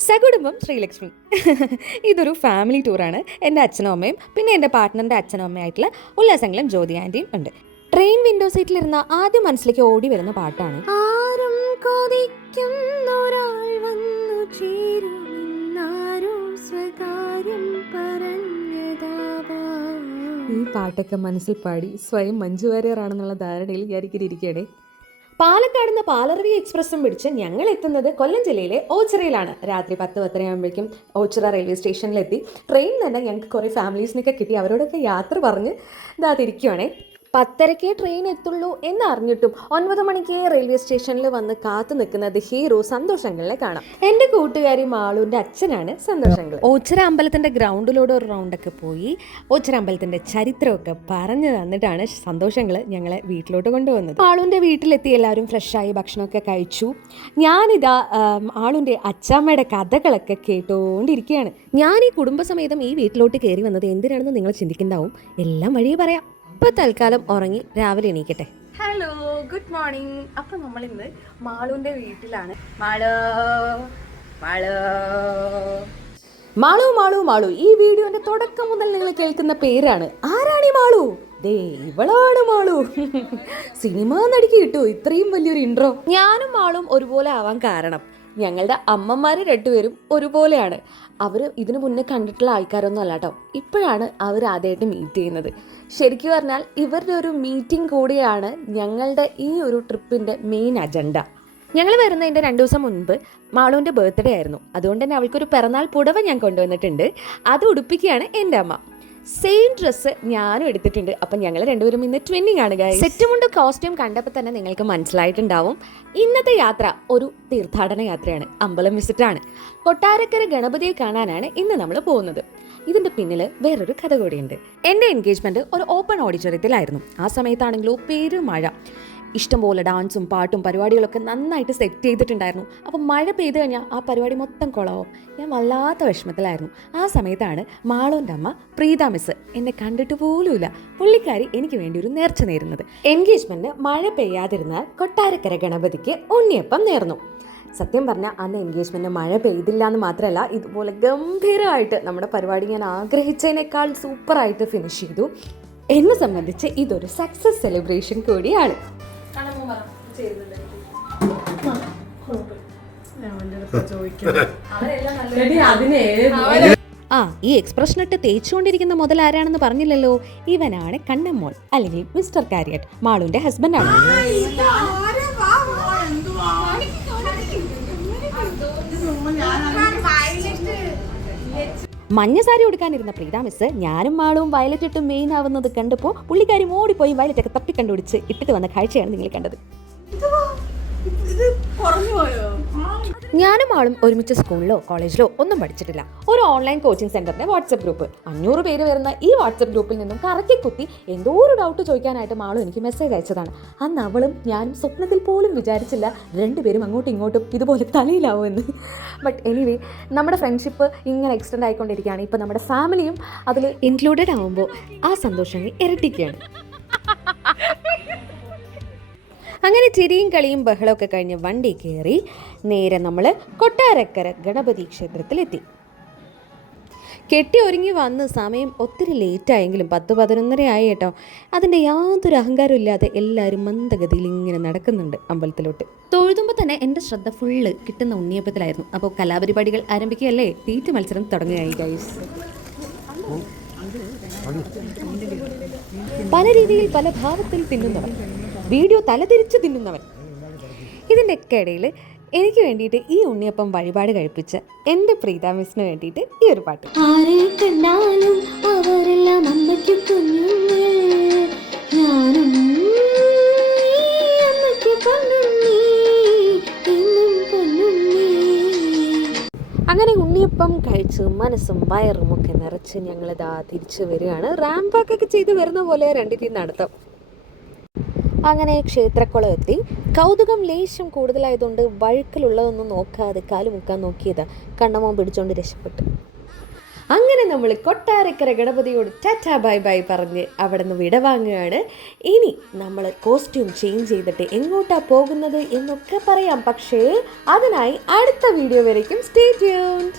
സകുടുംബം ശ്രീലക്ഷ്മി. ഇതൊരു ഫാമിലി ടൂറാണ് എന്റെ അച്ഛനും അമ്മയും പിന്നെ എന്റെ പാർട്ട്ണറിന്റെ അച്ഛനും അമ്മയായിട്ടുള്ള ഉല്ലാസങ്ങളും ജ്യോതി ആന്റിയും ഉണ്ട്. ട്രെയിൻ വിൻഡോ സീറ്റിലിരുന്ന ആദ്യം മനസ്സിലേക്ക് ഓടി വരുന്ന പാട്ടാണ്. ആരും കൊതിക്കുന്നൊരാൾ വന്നു ചേരുമെന്നാരോ സ്വകാര്യം പറഞ്ഞതാവാം. ഈ പാട്ടൊക്കെ മനസ്സിൽ പാടി സ്വയം മഞ്ജു വാര്യറാണെന്നുള്ള ധാരണയിൽ ഞാനിങ്ങനെ ഇരിക്കുകയാണേ. പാലക്കാട് നിന്ന് പാലറവി എക്സ്പ്രസ്സും പിടിച്ച് ഞങ്ങൾ എത്തുന്നത് കൊല്ലം ജില്ലയിലെ ഓച്ചിറയിലാണ്. രാത്രി പത്ത് പത്തരയാകുമ്പോഴേക്കും ഓച്ചിറ റെയിൽവേ സ്റ്റേഷനിലെത്തി. ട്രെയിൻ തന്നെ ഞങ്ങൾക്ക് കുറേ ഫാമിലീസിനൊക്കെ കിട്ടി. അവരോടൊക്കെ യാത്ര പറഞ്ഞ് ഇതാ തിരിക്കുവാണേ. പത്തരക്കേ ട്രെയിൻ എത്തുള്ളൂ എന്ന് അറിഞ്ഞിട്ടും ഒൻപത് മണിക്ക് റെയിൽവേ സ്റ്റേഷനിൽ വന്ന് കാത്തു നിൽക്കുന്നത് ഹീറോ സന്തോഷങ്ങളെ കാണാം. എന്റെ കൂട്ടുകാരി മാളൂന്റെ അച്ഛനാണ് സന്തോഷങ്ങൾ ഓച്ചിറ അമ്പലത്തിന്റെ ഗ്രൗണ്ടിലൂടെ ഒരു റൗണ്ടൊക്കെ പോയി ഓച്ചിറ അമ്പലത്തിന്റെ ചരിത്രമൊക്കെ പറഞ്ഞു തന്നിട്ടാണ് സന്തോഷങ്ങൾ ഞങ്ങളെ വീട്ടിലോട്ട് കൊണ്ടുവന്നത്. ആളുവിന്റെ വീട്ടിലെത്തി എല്ലാവരും ഫ്രഷായി ഭക്ഷണമൊക്കെ കഴിച്ചു. ഞാനിതാ ആളുവിന്റെ അച്ചാമ്മയുടെ കഥകളൊക്കെ കേട്ടുകൊണ്ടിരിക്കുകയാണ് ഞാൻ ഈ കുടുംബസമേതം ഈ വീട്ടിലോട്ട് കയറി വന്നത് എന്തിനാണെന്ന് നിങ്ങൾ ചിന്തിക്കുന്നുണ്ടാവും. എല്ലാം വഴിയെ പറയാം. ഇപ്പൊ തൽക്കാലം ഉറങ്ങി രാവിലെ എണീക്കട്ടെ. ഹലോ ഗുഡ് മോർണിംഗ് അപ്പൊ നമ്മൾ ഇന്ന് മാളുവിന്റെ വീട്ടിലാണ്. മാളോ മാളോ. മാളു മാളു മാളു ഈ വീഡിയോന്റെ തുടക്കം മുതൽ നിങ്ങൾ കേൾക്കുന്ന പേരാണ്. ആരാണി ഈ മാളു? ദേ ഇവളാണ് മാളു. സിനിമ നടിക്ക് കിട്ടൂ ഇത്രയും വലിയൊരു ഇൻട്രോ ഞാനും മാളും ഒരുപോലെ ആവാൻ കാരണം. ഞങ്ങളുടെ അമ്മമാര് രണ്ടുപേരും ഒരുപോലെയാണ്. അവർ ഇതിനു മുന്നേ കണ്ടിട്ടുള്ള ആൾക്കാരൊന്നും അല്ല കേട്ടോ ഇപ്പോഴാണ് അവർ ആദ്യമായിട്ട് മീറ്റ് ചെയ്യുന്നത്. ശരിക്കും പറഞ്ഞാൽ ഇവരുടെ ഒരു മീറ്റിംഗ് കൂടിയാണ് ഞങ്ങളുടെ ഈ ഒരു ട്രിപ്പിന്റെ മെയിൻ അജണ്ട ഞങ്ങൾ വരുന്നതിന്റെ രണ്ട് ദിവസം മുൻപ് മാളുവിന്റെ ബർത്ത്ഡേ ആയിരുന്നു. അതുകൊണ്ട് തന്നെ അവൾക്കൊരു പിറന്നാൾ പുടവ ഞാൻ കൊണ്ടുവന്നിട്ടുണ്ട്. അത് ഉടുപ്പിക്കുകയാണ് എന്റെ അമ്മ. സെയിം ഡ്രസ്സ് ഞാനും എടുത്തിട്ടുണ്ട്. അപ്പം ഞങ്ങൾ രണ്ടുപേരും ഇന്ന് ട്വിന്നിങ് ആണ് ഗൈസ് സെറ്റുമുണ്ട് കോസ്റ്റ്യൂം കണ്ടപ്പോൾ തന്നെ നിങ്ങൾക്ക് മനസ്സിലായിട്ടുണ്ടാവും. ഇന്നത്തെ യാത്ര ഒരു തീർത്ഥാടന യാത്രയാണ് അമ്പലം വിസിറ്റാണ് കൊട്ടാരക്കര ഗണപതിയെ കാണാനാണ് ഇന്ന് നമ്മൾ പോകുന്നത്. ഇതിന്റെ പിന്നിൽ വേറൊരു കഥ കൂടിയുണ്ട്. എന്റെ എൻഗേജ്മെന്റ് ഒരു ഓപ്പൺ ഓഡിറ്റോറിയത്തിലായിരുന്നു ആ സമയത്താണെങ്കിലോ പെരുമഴ ഇഷ്ടംപോലെ ഡാൻസും പാട്ടും പരിപാടികളൊക്കെ നന്നായിട്ട് സെറ്റ് ചെയ്തിട്ടുണ്ടായിരുന്നു. അപ്പം മഴ പെയ്തു കഴിഞ്ഞാൽ ആ പരിപാടി മൊത്തം കുളവും. ഞാൻ വല്ലാത്ത വിഷമത്തിലായിരുന്നു. ആ സമയത്താണ് മാളോന്റെ അമ്മ പ്രീത മിസ് എന്നെ കണ്ടിട്ട് പോലുമില്ല. പുള്ളിക്കാരി എനിക്ക് വേണ്ടി ഒരു നേർച്ച നേരുന്നത്. എൻഗേജ്മെന്റ് മഴ പെയ്യാതിരുന്നാൽ കൊട്ടാരക്കര ഗണപതിക്ക് ഉണ്ണിയപ്പം നേർന്നു. സത്യം പറഞ്ഞാൽ അന്ന് എൻഗേജ്മെന്റ് മഴ പെയ്തില്ല എന്ന് മാത്രമല്ല ഇതുപോലെ ഗംഭീരമായിട്ട് നമ്മുടെ പരിപാടി ഞാൻ ആഗ്രഹിച്ചതിനേക്കാൾ സൂപ്പറായിട്ട് ഫിനിഷ് ചെയ്തു. എന്നെ സംബന്ധിച്ച് ഇതൊരു സക്സസ് സെലിബ്രേഷൻ കൂടിയാണ്. ആ ഈ എക്സ്പ്രഷൻ ഇട്ട് തേച്ചുകൊണ്ടിരിക്കുന്ന മുതൽ ആരാണെന്ന് പറഞ്ഞില്ലല്ലോ. ഇവനാണ് കണ്ണമ്മോൾ അല്ലെങ്കിൽ മിസ്റ്റർ കാരിയറ്റ് മാളുവിന്റെ ഹസ്ബൻഡാണ് മഞ്ഞ സാരി ഉടുക്കാനിരുന്ന പ്രീത മിസ് ഞാനും മാളും വയലറ്റ് ഇട്ട് മെയിൻ ആവുന്നത് കണ്ടപ്പോൾ പുള്ളിക്കാരി ഓടിപ്പോയി വയലറ്റ് ഒക്കെ തപ്പി കണ്ടുപിടിച്ച് ഇട്ടിട്ട് വന്ന കാഴ്ചയാണ് നിങ്ങൾ കണ്ടത്. ഞാനും ആളും ഒരുമിച്ച് സ്കൂളിലോ കോളേജിലോ ഒന്നും പഠിച്ചിട്ടില്ല. ഒരു ഓൺലൈൻ കോച്ചിങ് സെന്ററിന്റെ വാട്സപ്പ് ഗ്രൂപ്പ് അഞ്ഞൂറ് പേര് വരുന്ന ഈ വാട്സപ്പ് ഗ്രൂപ്പിൽ നിന്നും കറക്കി കുത്തി എന്തോ ഒരു ഡൗട്ട് ചോദിക്കാനായിട്ട് ആളും എനിക്ക് മെസ്സേജ് അയച്ചതാണ്. അന്ന് അവളും ഞാനും സ്വപ്നത്തിൽ പോലും വിചാരിച്ചില്ല രണ്ടുപേരും അങ്ങോട്ടും ഇങ്ങോട്ടും ഇതുപോലെ തലയിലാവുമെന്ന്. ബട്ട് എനിവേ നമ്മുടെ ഫ്രണ്ട്ഷിപ്പ് ഇങ്ങനെ എക്സ്റ്റെൻഡ് ആയിക്കൊണ്ടിരിക്കുകയാണ്. ഇപ്പം നമ്മുടെ ഫാമിലിയും അതിൽ ഇൻക്ലൂഡഡ് ആവുമ്പോൾ ആ സന്തോഷങ്ങൾ ഇരട്ടിക്കുകയാണ്. അങ്ങനെ ചിരിയും കളിയും ബഹളമൊക്കെ കഴിഞ്ഞ് വണ്ടി കയറി നേരെ നമ്മൾ കൊട്ടാരക്കര ഗണപതി ക്ഷേത്രത്തിലെത്തി. കെട്ടി ഒരുങ്ങി വന്ന് സമയം ഒത്തിരി ലേറ്റായെങ്കിലും പത്ത് പതിനൊന്നര ആയി കേട്ടോ. അതിന്റെ യാതൊരു അഹങ്കാരവും ഇല്ലാതെ എല്ലാവരും മന്ദഗതിയിൽ ഇങ്ങനെ നടക്കുന്നുണ്ട് അമ്പലത്തിലോട്ട്. തൊഴുതുമ്പോൾ തന്നെ എന്റെ ശ്രദ്ധ ഫുള്ള് കിട്ടുന്ന ഉണ്ണിയപ്പത്തിലായിരുന്നു. അപ്പോൾ കലാപരിപാടികൾ ആരംഭിക്കുകയല്ലേ? തീറ്റ മത്സരം തുടങ്ങുകയായി ഗൈസ് പല രീതിയിൽ പല ഭാവത്തിൽ തിന്നുന്നവൻ വീഡിയോ തലതിരിച്ച് തിന്നുന്നവൻ. ഇതിന്റെയൊക്കെ ഇടയിൽ എനിക്ക് വേണ്ടിയിട്ട് ഈ ഉണ്ണിയപ്പം വഴിപാട് കഴിപ്പിച്ച എന്റെ പ്രീത മിസ്സിന് വേണ്ടിയിട്ട് ഈ ഒരു പാട്ട്. ആരെ കണ്ടാലും അവരെല്ലാം അമ്മയ്ക്ക് ഞാനും അങ്ങനെ ഉണ്ണിയപ്പം കഴിച്ച് മനസ്സും വയറും ഒക്കെ നിറച്ച് ഞങ്ങളിതാ തിരിച്ചു വരികയാണ്. റാംപാക്കൊക്കെ ചെയ്ത് വരുന്ന പോലെ രണ്ടിനും നടത്തം. അങ്ങനെ ക്ഷേത്രക്കുളം എത്തി. കൗതുകം ലേശം കൂടുതലായതുകൊണ്ട് വഴുക്കലുള്ളതൊന്നും നോക്കാതെ കാൽ മുക്കാൻ നോക്കിയത് കണ്ണമോൻ പിടിച്ചോണ്ട് രക്ഷപ്പെട്ടു. അങ്ങനെ നമ്മൾ കൊട്ടാരക്കര ഗണപതിയോട് ടാറ്റ ബൈ ബൈ പറഞ്ഞ് അവിടെ നിന്ന് വിടവാങ്ങുകയാണ്. ഇനി നമ്മൾ കോസ്റ്റ്യൂം ചേഞ്ച് ചെയ്തിട്ട് എങ്ങോട്ടാ പോകുന്നത് എന്നൊക്കെ പറയാം. പക്ഷേ അതിനായി അടുത്ത വീഡിയോ വരയ്ക്കും. Stay tuned.